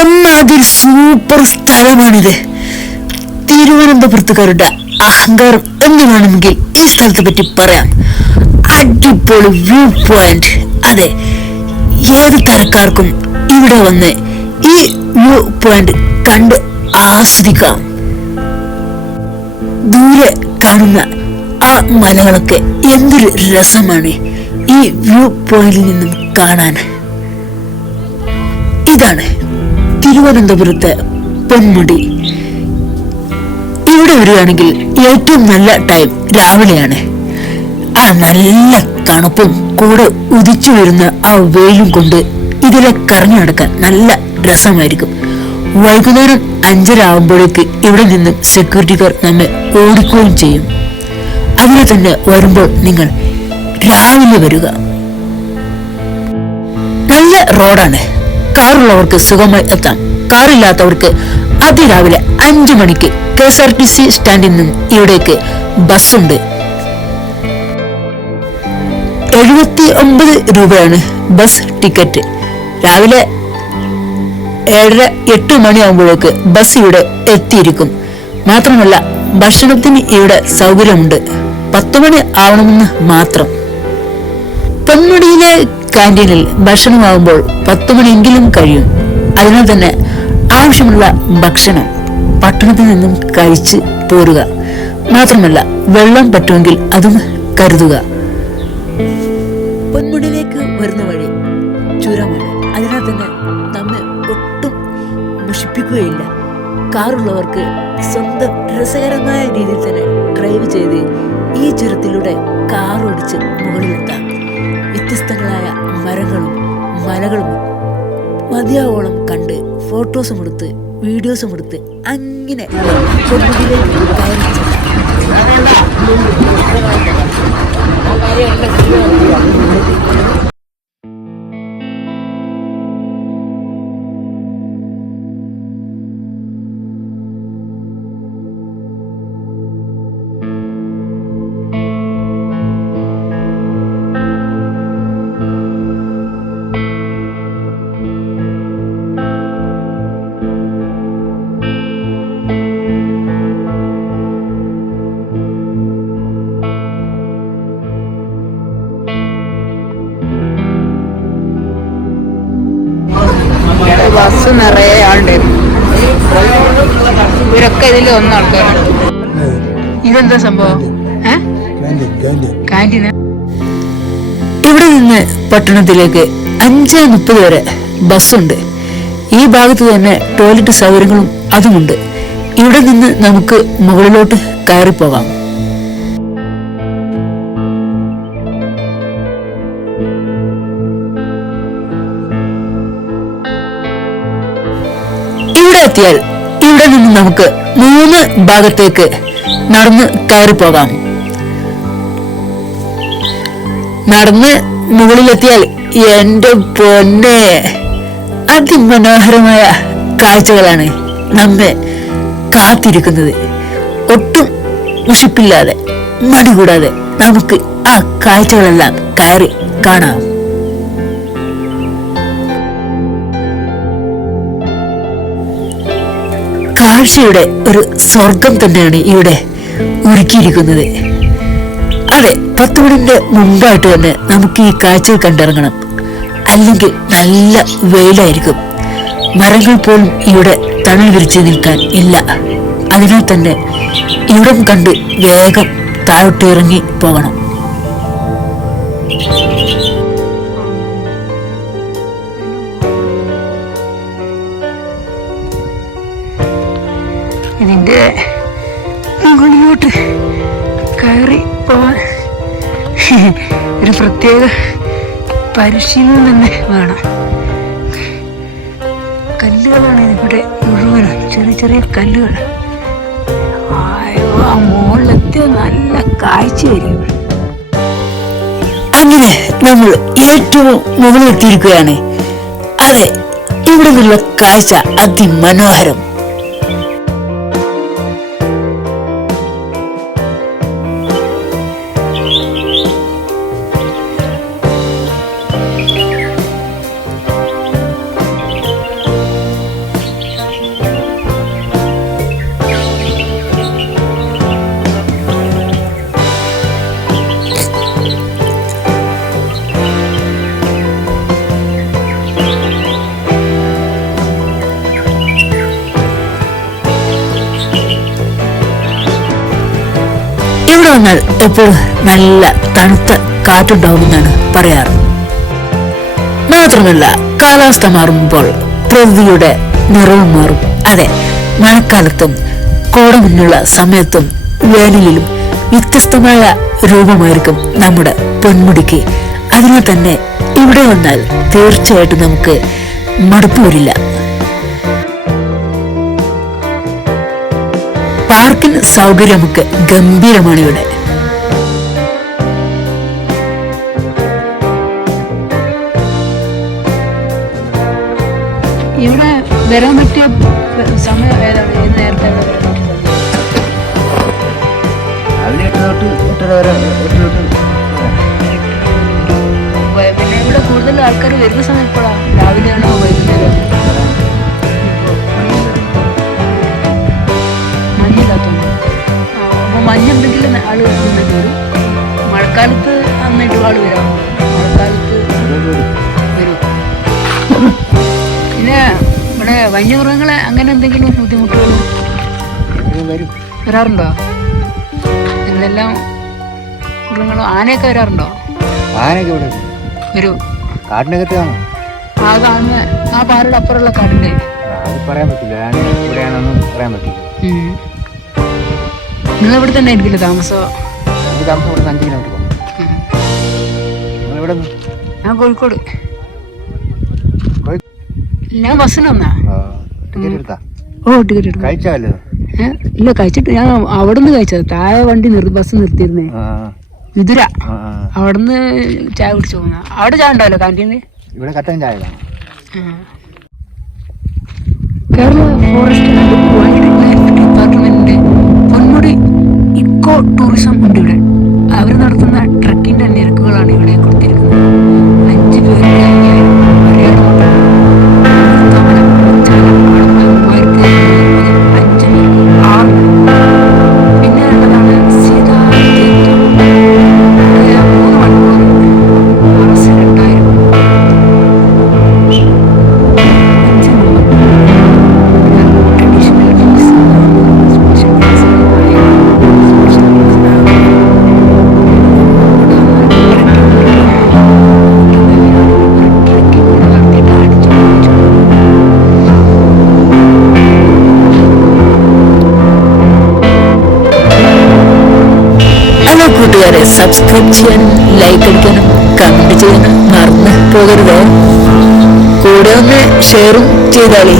ഒന്നാതിൽ super സ്ഥലമാണിത്. തിരുവനന്തപുരത്തുകാരുടെ അഹങ്കാരം എന്ന് വേണമെങ്കിൽ ഈ സ്ഥലത്തെ പറ്റി പറയാം. അടിപൊളി വ്യൂ പോയിന്റ്. അതെ, ഏത് തരക്കാർക്കും ഇവിടെ വന്ന് ഈ വ്യൂ പോയിന്റ് കണ്ട് ആസ്വദിക്കാം. ദൂരെ കാണുന്ന ആ മലകളൊക്കെ എന്തൊരു രസമാണ് ഈ വ്യൂ പോയിന്റിൽ നിന്നും കാണാൻ. ഇതാണ് തിരുവനന്തപുരത്തെ പൊന്മുടി. ഇവിടെ വരികയാണെങ്കിൽ ഏറ്റവും നല്ല ടൈം രാവിലെയാണ്. ആ നല്ല തണുപ്പും കൂടെ ഉദിച്ചു വരുന്ന ആ വെയിലും കൊണ്ട് ഇതിലെ കറങ്ങി നടക്കാൻ നല്ല രസമായിരിക്കും. വൈകുന്നേരം 5:30 ആകുമ്പോഴേക്ക് ഇവിടെ നിന്ന് സെക്യൂരിറ്റിക്കാർ നമ്മെ ഓടിക്കുകയും ചെയ്യും. അതിനെ തന്നെ വരുമ്പോൾ നിങ്ങൾ രാവിലെ വരിക. നല്ല റോഡാണ്. കാറുള്ളവർക്ക് സുഖമായി എത്താം. കാറില്ലാത്തവർക്ക് അതിരാവിലെ 5 മണിക്ക് KSRTC സ്റ്റാൻഡിൽ നിന്നും ഇവിടേക്ക് ബസ്സുണ്ട്. 79 രൂപയാണ് ബസ് ടിക്കറ്റ്. രാവിലെ 7:30-8 മണിയാകുമ്പോഴേക്ക് ബസ് ഇവിടെ എത്തിയിരിക്കും. മാത്രമല്ല ഭക്ഷണത്തിന് ഇവിടെ സൗകര്യമുണ്ട്. 10 മണി ആവണമെന്ന് മാത്രം. പൊന്മുടിയിലെ കാന്റീനിൽ ഭക്ഷണമാകുമ്പോൾ 10 മണിയെങ്കിലും കഴിയും. അതിനാൽ തന്നെ ആവശ്യമുള്ള ഭക്ഷണം പട്ടണത്തിൽ നിന്നും കഴിച്ച് പോരുക. മാത്രമല്ല വെള്ളം പറ്റുമെങ്കിൽ അതും കരുതുക. പൊന്മുടിയിലേക്ക് വരുന്ന വഴി ചുരമാണ്. അതിനാൽ തന്നെ നമ്മെ ഒട്ടും മുഷിപ്പിക്കുകയില്ല. കാറുള്ളവർക്ക് സ്വന്തം രസകരമായ രീതിയിൽ തന്നെ ഡ്രൈവ് ചെയ്ത് ഈ ചുരത്തിലൂടെ കാർ ഓടിച്ച് മുകളിലെത്താം. വ്യത്യസ്തങ്ങളായ മരങ്ങളും മലകളും മതിയാവോളം കണ്ട് ഫോട്ടോസും എടുത്ത് വീഡിയോസും എടുത്ത് അങ്ങനെ പൊന്മുടിയിലേക്ക് കയറി ചെല്ലാം. ബസ് നിറയെ ആളുണ്ടായിരുന്നു. ഇവരൊക്കെ ഇതിൽ വന്ന ആൾക്കാരാണ്. ഇതെന്താ സംഭവം? കാന്റീന. ഇവിടെ നിന്ന് പട്ടണത്തിലേക്ക് 5:30 വരെ ബസ്സുണ്ട്. ഈ ഭാഗത്ത് തന്നെ ടോയ്ലറ്റ് സൗകര്യങ്ങളും അതുമുണ്ട്. ഇവിടെ നിന്ന് നമുക്ക് മുകളിലോട്ട് കയറിപ്പോകാം. ഇവിടെ എത്തിയാൽ ഇവിടെ നിന്ന് നമുക്ക് 3 ഭാഗത്തേക്ക് നടന്ന് കയറിപ്പോകാം. നടന്ന് മുകളിലെത്തിയാൽ എന്റെ പൊന്നെ അതിമനോഹരമായ കാഴ്ചകളാണ് നമ്മെ കാത്തിരിക്കുന്നത്. ഒട്ടും മുഷിപ്പില്ലാതെ മടി കൂടാതെ നമുക്ക് ആ കാഴ്ചകളെല്ലാം കയറി കാണാം. കാഴ്ചയുടെ ഒരു സ്വർഗം തന്നെയാണ് ഇവിടെ ഒരുക്കിയിരിക്കുന്നത്. അതെ, 10 മണിന്റെ മുമ്പായിട്ട് തന്നെ നമുക്ക് ഈ കാഴ്ചകൾ കണ്ടിറങ്ങണം. അല്ലെങ്കിൽ നല്ല വെയിലായിരിക്കും. മരങ്ങൾ പോലും ഇവിടെ തണൽ വിരിച്ചു നിൽക്കാൻ ഇല്ല. അതിനാൽ തന്നെ ഇവിടം കണ്ട് വേഗം താഴോട്ട് ഇറങ്ങി പോകണം. ഇതിന്റെ മുകളിലോട്ട് കയറി പോവാൻ ഒരു പ്രത്യേക പരിശീലനം തന്നെ വേണം. കല്ലുകളാണ് ഇവിടെ മുഴുവനും, ചെറിയ ചെറിയ കല്ലുകൾ. മുകളിലെത്തിയ നല്ല കാഴ്ചയായിരിക്കും. അങ്ങനെ നമ്മൾ ഏറ്റവും മുകളിലെത്തിയിരിക്കുകയാണ്. അതെ, ഇവിടെ നിന്നുള്ള കാഴ്ച അതിമനോഹരം. ഇവിടെ വന്നാൽ എപ്പോഴും നല്ല തണുത്ത കാറ്റുണ്ടാവുമെന്നാണ് പറയാറ്. മാത്രമല്ല കാലാവസ്ഥ മാറുമ്പോൾ പ്രകൃതിയുടെ നിറവും മാറും. അതെ, മഴക്കാലത്തും കോടമഞ്ഞുള്ള സമയത്തും വേനലിലും വ്യത്യസ്തമായ രൂപമായിരിക്കും നമ്മുടെ പൊന്മുടിക്ക്. അതിനാൽ തന്നെ ഇവിടെ വന്നാൽ തീർച്ചയായിട്ടും നമുക്ക് മടുപ്പ് വരില്ല. പാർക്കിംഗ് സൗകര്യമൊക്കെ ഗംഭീരമാണ് ഇവിടെ. ഇവിടെ വരാൻ പറ്റിയ സമയം ഏതാണ്? ഏത് നേരത്തെ പിന്നെ ഇവിടെ കൂടുതൽ ആൾക്കാർ വരുന്ന സമയം എപ്പോഴാണ്? രാവിലെയാണോ വൈകുന്നേരം? മഞ്ഞില്ലാത്തോണ്ട്. അപ്പോൾ മഞ്ഞുണ്ടെങ്കിൽ ആള് നന്നായിട്ട് വരും. മഴക്കാലത്ത് നന്നായിട്ട് ആള് വരാം. മഴക്കാലത്ത് വരും. പിന്നെ ഇവിടെ വന്യമൃഗങ്ങളെ അങ്ങനെ എന്തെങ്കിലും ബുദ്ധിമുട്ടുകൾ വരാറുണ്ടോ? ഇതെല്ലാം മൃഗങ്ങളും ആനയൊക്കെ വരാറുണ്ടോ? ആനയൊക്കെ ഇവിടെ വരൂ. കാട്ടിനകത്ത് കാണും. ആ കാണുന്ന ആ പാറയുടെ അപ്പുറമുള്ള കാടിന്റെ അത് പറയാൻ പറ്റില്ല. ആന ഇവിടെയാണെന്ന് പറയാൻ പറ്റില്ല. നിങ്ങൾ ഇവിടെ തന്നെ ആയിരിക്കില്ല താമസം? താമസം ഇവിടെ 5 കിലോമീറ്റർ പോകും. ഇവിടെ ഞാൻ കോഴിക്കോട്. ഞാൻ ബസ്സിന് വന്നാ. ടിക്കറ്റ് എടുത്താ? ഓ, ടിക്കറ്റ് എടുത്തു. കഴിച്ചാലോ? ഇല്ല, കഴിച്ചിട്ട് ഞാൻ അവിടെ നിന്ന് കഴിച്ചത്. താഴെ വണ്ടി ബസ് നിർത്തിയിരുന്നേ വിതുര. അവിടുന്ന് ചായ കുടിച്ചു പോകുന്ന. അവിടെ ചായ ഉണ്ടാവല്ലോ കാന്റീനിൽ? ഇവിടെ കട്ടൻ ചായ. Kerala forest and wildlife ഡിപ്പാർട്ട്മെന്റിന്റെ പൊന്മുടി ഇക്കോ ടൂറിസം ഉണ്ട് ഇവിടെ. അവർ നടത്തുന്ന ട്രക്കിന്റെ നിരക്കുകളാണ് ഇവിടെ കൊടുത്തിരിക്കുന്നത്. 5 പേരുടെ 5000, മലയാളം 5 പേർക്ക് 6. പിന്നെ ഉള്ളതാണ് സീതാ 3 മണിക്കൂർ RS 2000. Additional fees special class കൂട്ടുകാരെ, സബ്സ്ക്രൈബ് ചെയ്യാനും ലൈക്ക് അടിക്കാനും കമന്റ് ചെയ്യാനും മറന്നു പോകരുത്. കൂടെ ഒന്ന് ഷെയറും ചെയ്താലേ.